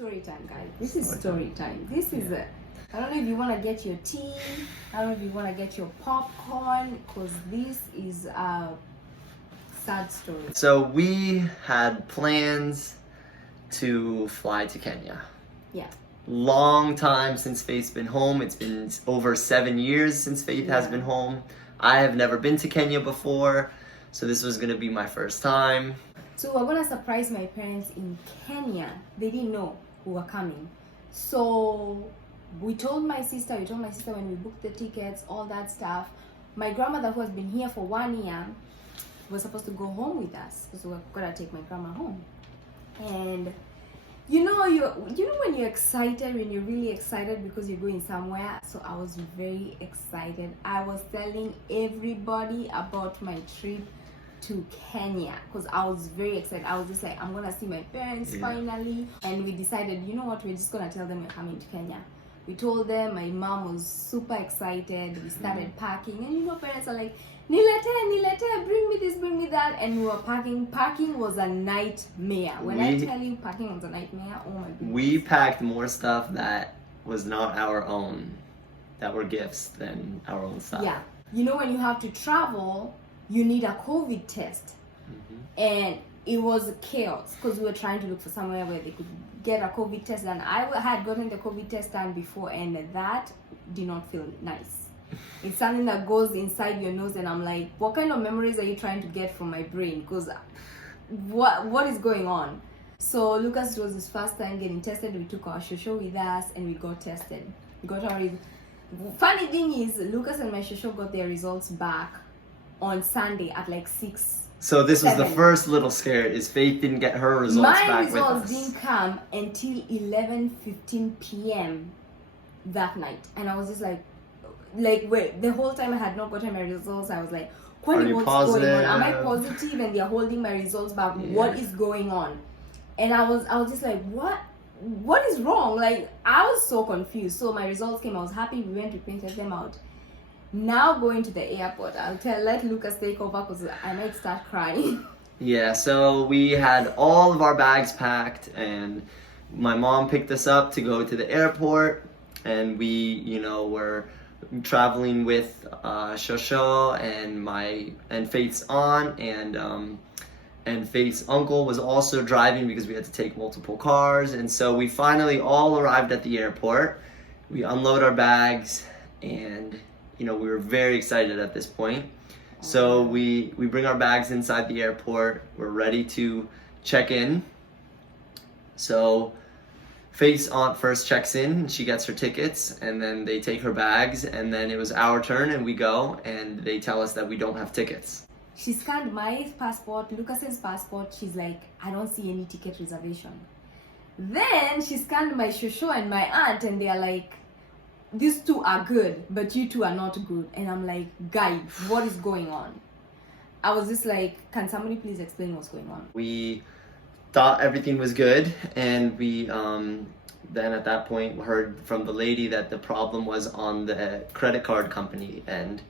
Story time, guys. This is story time. This is it. I don't know if you want to get your tea. I don't know if you want to get your popcorn, because this is a sad story. So we had plans to fly to Kenya. Yeah. Long time since Faith's been home. It's been over 7 years since Faith has been home. I have never been to Kenya before, so this was gonna be my first time. So we're gonna surprise my parents in Kenya. They didn't know we were coming. So we told my sister when we booked the tickets, all that stuff. My grandmother, who has been here for 1 year, was supposed to go home with us because we were gonna take my grandma home. And you know when you're excited, when you're really excited because you're going somewhere. So I was very excited. I was telling everybody about my trip to Kenya because I was very excited. I was just like, I'm gonna see my parents finally. And we decided, you know what, we're just gonna tell them we're coming to Kenya. We told them. My mom was super excited. We started packing, and you know, parents are like, nilete, bring me this, bring me that. And we were packing. Packing was a nightmare. When I tell you packing was a nightmare, oh my goodness. We packed more stuff that was not our own, that were gifts, than our own stuff. Yeah. You know, when you have to travel, you need a COVID test. And it was chaos because we were trying to look for somewhere where they could get a COVID test done. I had gotten the COVID test done before, and that did not feel nice. It's something that goes inside your nose, and I'm like, what kind of memories are you trying to get from my brain? Because what is going on? So Lucas, was his first time getting tested. We took our shosho with us, and we got tested. We got our funny thing is, Lucas and my shosho got their results back on Sunday at like 6. So this was the first little scare, is Faith didn't get her results back with us. My results didn't come until 11:15 p.m. that night. And I was just like, wait, the whole time I had not gotten my results. I was like, Are you positive? Going on? Am I positive? And they're holding my results back. Yeah. What is going on? And I was just like, what is wrong? Like, I was so confused. So my results came. I was happy. We went to printed them out. Now going to the airport, let Lucas take over because I might start crying. Yeah, so we had all of our bags packed, and my mom picked us up to go to the airport, and we, were traveling with Shosho and Faith's aunt, and Faith's uncle was also driving because we had to take multiple cars. And so we finally all arrived at the airport. We unload our bags, and we were very excited at this point. So we bring our bags inside the airport. We're ready to check in. So Faith's aunt first checks in. She gets her tickets, and then they take her bags, and then it was our turn, and we go, and they tell us that we don't have tickets. She scanned my passport, Lucas's passport. She's like, I don't see any ticket reservation. Then she scanned my shosho and my aunt, and they are like, these two are good, but you two are not good. And I'm like, guys, what is going on? I was just like, can somebody please explain what's going on? We thought everything was good, and we then at that point heard from the lady that the problem was on the credit card company end.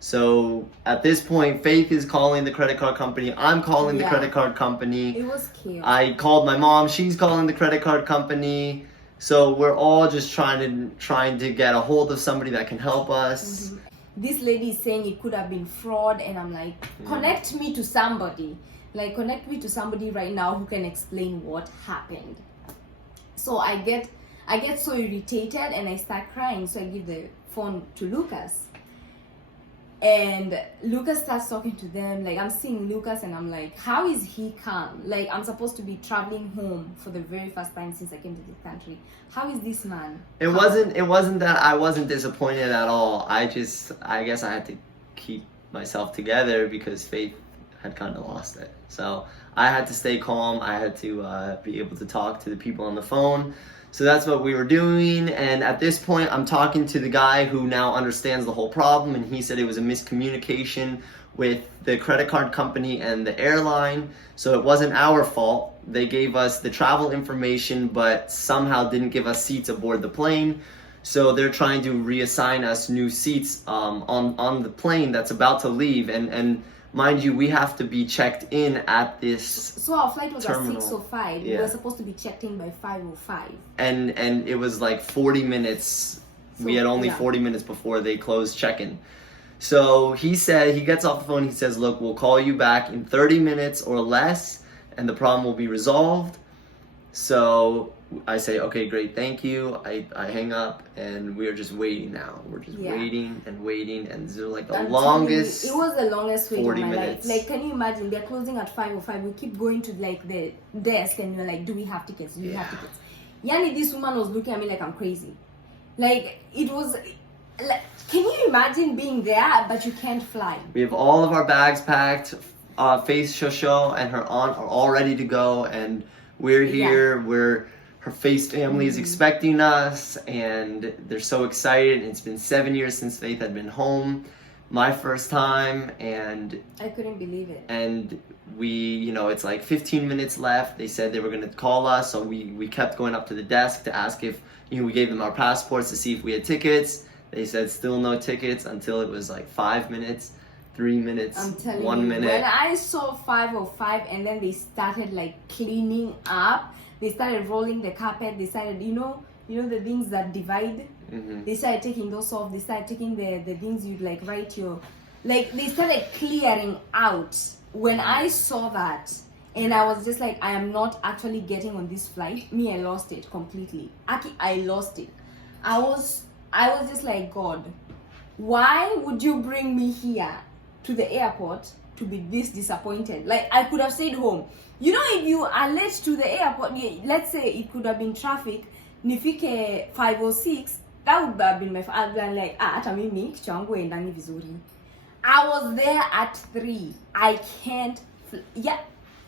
So at this point, Faith is calling the credit card company. I'm calling the credit card company. It was chaos. I called my mom. She's calling the credit card company. So we're all just trying to get a hold of somebody that can help us. This lady is saying it could have been fraud, and I'm like, connect me to somebody. Like, connect me to somebody right now who can explain what happened. So I get so irritated, and I start crying. So I give the phone to Lucas. And Lucas starts talking to them. Like, I'm seeing Lucas, and I'm like, how is he calm? Like, I'm supposed to be traveling home for the very first time since I came to this country. How is this man calm? It wasn't that I wasn't disappointed at all. I guess I had to keep myself together because Faith had kind of lost it. So I had to stay calm. I had to be able to talk to the people on the phone. So that's what we were doing, and at this point I'm talking to the guy who now understands the whole problem, and he said it was a miscommunication with the credit card company and the airline, so it wasn't our fault. They gave us the travel information but somehow didn't give us seats aboard the plane, so they're trying to reassign us new seats on the plane that's about to leave, and mind you, we have to be checked in at this So our flight was terminal. at 6:05. We Yeah. were supposed to be checked in by 5:05. and it was like 40 minutes. We So, had only yeah. 40 minutes before they closed check-in. So he said, he gets off the phone, he says, look, we'll call you back in 30 minutes or less and the problem will be resolved. So I say, okay, great, thank you. I hang up and we're just waiting now. We're just Yeah. waiting, and this is like the I'm telling you, longest. it was the longest wait of 40 my minutes. life. Like, can you imagine? They're closing at 5:05. We keep going to like the desk, and you're like, "Do we have tickets? Do we have Yeah. tickets?" Yani, this woman was looking at me like I'm crazy. Like, it was. Like, can you imagine being there but you can't fly? We have all of our bags packed. Faith Shosho and her aunt are all ready to go, and we're here. Her Faith's family is expecting us, and they're so excited. It's been 7 years since Faith had been home, my first time, and I couldn't believe it. and we, it's like 15 minutes left. They said they were going to call us, so we kept going up to the desk to ask if, we gave them our passports to see if we had tickets. They said still no tickets until it was like 5 minutes, 3 minutes, I'm telling 1 you, minute. when I saw 5:05 and then they started like cleaning up, they started rolling the carpet, they started, the things that divide. Mhm. They started taking those off. They started taking the things you'd like write your, like they started clearing out. When I saw that, and I was just like, I am not actually getting on this flight. I lost it completely. Aki, I lost it. I was just like, God, why would you bring me here to the airport to be this disappointed? Like, I could have stayed home. If you are late to the airport, let's say it could have been traffic, nifike 5:06, that would have been I'd been like, hata mimi kichwangu endani vizuri. I was there at 3. I can't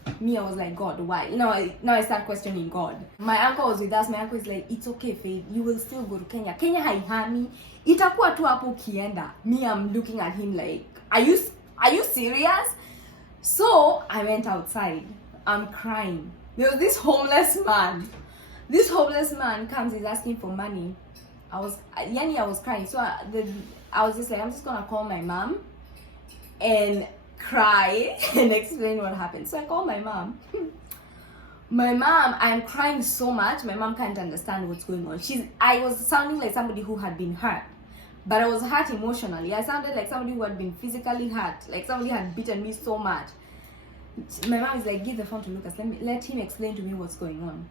I was like, God, why? Now I start questioning God. My uncle was with us. My uncle is like, it's okay, Faith, you will still go to Kenya. Kenya haihami, itakuwa tu hapo ukienda. I'm looking at him like, are you serious? So I went outside. I'm crying. There was this homeless man. This homeless man comes, he's asking for money. I was crying. So I was just like, I'm just gonna call my mom and cry and explain what happened. So I called my mom. My mom, I'm crying so much. My mom can't understand what's going on. I was sounding like somebody who had been hurt, but I was hurt emotionally. I sounded like somebody who had been physically hurt, like somebody had beaten me so much. My mom is like, give the phone to Lucas. Let him explain to me what's going on.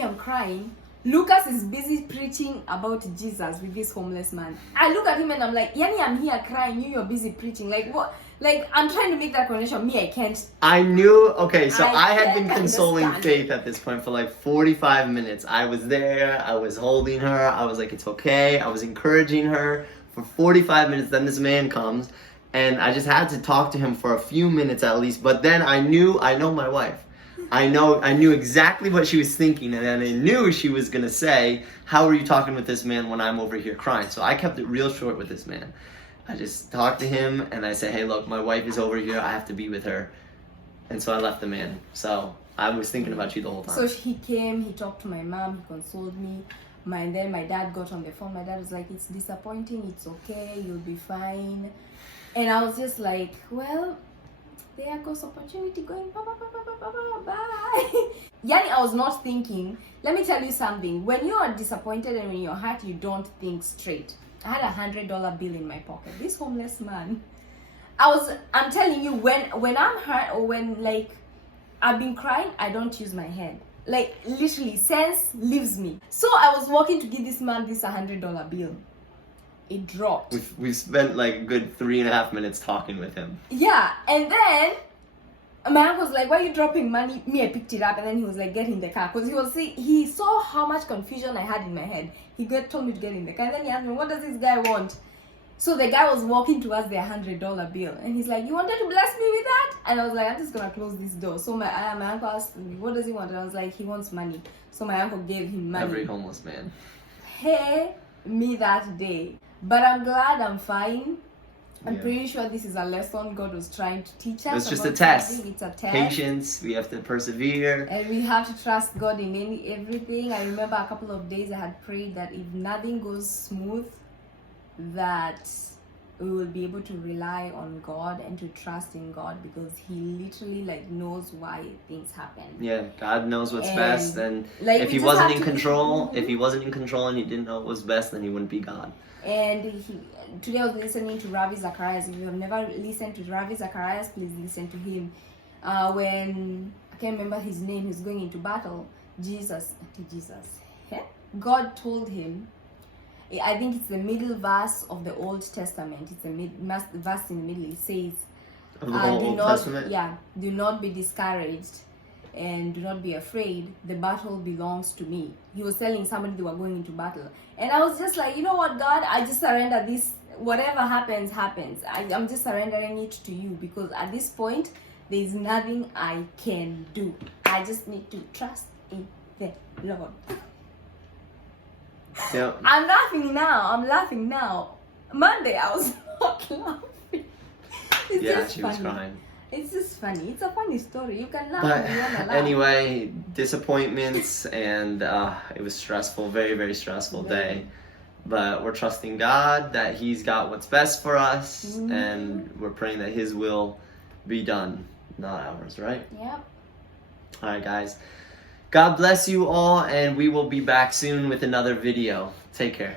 I'm crying. Lucas is busy preaching about Jesus with this homeless man. I look at him and I'm like, I'm here crying. You're busy preaching. Like what? Like, I'm trying to make that connection. I can't. I knew, okay, so I had can't been consoling understand. Faith at this point for like 45 minutes. I was there, I was holding her, I was like, it's okay. I was encouraging her for 45 minutes. Then this man comes, and I just had to talk to him for a few minutes at least. But then I know my wife. I knew exactly what she was thinking, and then I knew she was gonna say, how are you talking with this man when I'm over here crying? So I kept it real short with this man. I just talked to him and I said, hey, look, my wife is over here. I have to be with her. And so I left the man. So I was thinking about you the whole time. So he came, he talked to my mom, he consoled me. Then my dad got on the phone. My dad was like, it's disappointing, it's okay, you'll be fine. And I was just like, well, there goes opportunity going, bye, bye, bye, bye, bye, bye. I was not thinking. Let me tell you something. When you are disappointed and when you're hurt, you don't think straight. I had $100 bill in my pocket. This homeless man, I'm telling you, when I'm hurt or when like I've been crying, I don't use my head. Like literally, sense leaves me. So I was walking to give this man this $100 bill. It dropped. We've spent like a good 3.5 minutes talking with him. Yeah, and then my uncle was like, why are you dropping money? I picked it up, and then he was like, get in the car. Because he saw how much confusion I had in my head. He told me to get in the car. And then he asked me, what does this guy want? So the guy was walking towards the $100 bill. And he's like, you wanted to bless me with that? And I was like, I'm just going to close this door. So my uncle asked me, what does he want? And I was like, he wants money. So my uncle gave him money. Every homeless man. Hey, me that day. But I'm glad I'm fine. I'm Yeah. pretty sure this is a lesson God was trying to teach us. It's just a about test. something. It's a test. Patience, we have to persevere. And we have to trust God in everything. I remember a couple of days I had prayed that if nothing goes smooth, that we will be able to rely on God and to trust in God, because He literally like knows why things happen. Yeah, God knows what's And, best, and like, if we He just wasn't have in to- control, Mhm. if He wasn't in control and He didn't know what was best, then He wouldn't be God. And today I was listening to Ravi Zacharias. If you have never listened to Ravi Zacharias, please listen to him. When I can't remember his name, he's going into battle. God told him. I think it's the middle verse of the Old Testament. It's the verse in the middle. It says, Of the whole "Do Old not, Testament? yeah, do not be discouraged, and do not be afraid. The battle belongs to me." He was telling somebody they were going into battle, and I was just like, you know what, God, I just surrender this. Whatever happens, happens. I'm just surrendering it to you, because at this point, there is nothing I can do. I just need to trust in the Lord. Yep. I'm laughing now. Monday, I was not laughing. It's Yeah, just she funny. was crying. It's just funny. It's a funny story. You can laugh But if you want to laugh. anyway, disappointments, and it was stressful, very, very stressful day. But we're trusting God that He's got what's best for us, and we're praying that His will be done, not ours, right? Yep. All right, guys. God bless you all, and we will be back soon with another video. Take care.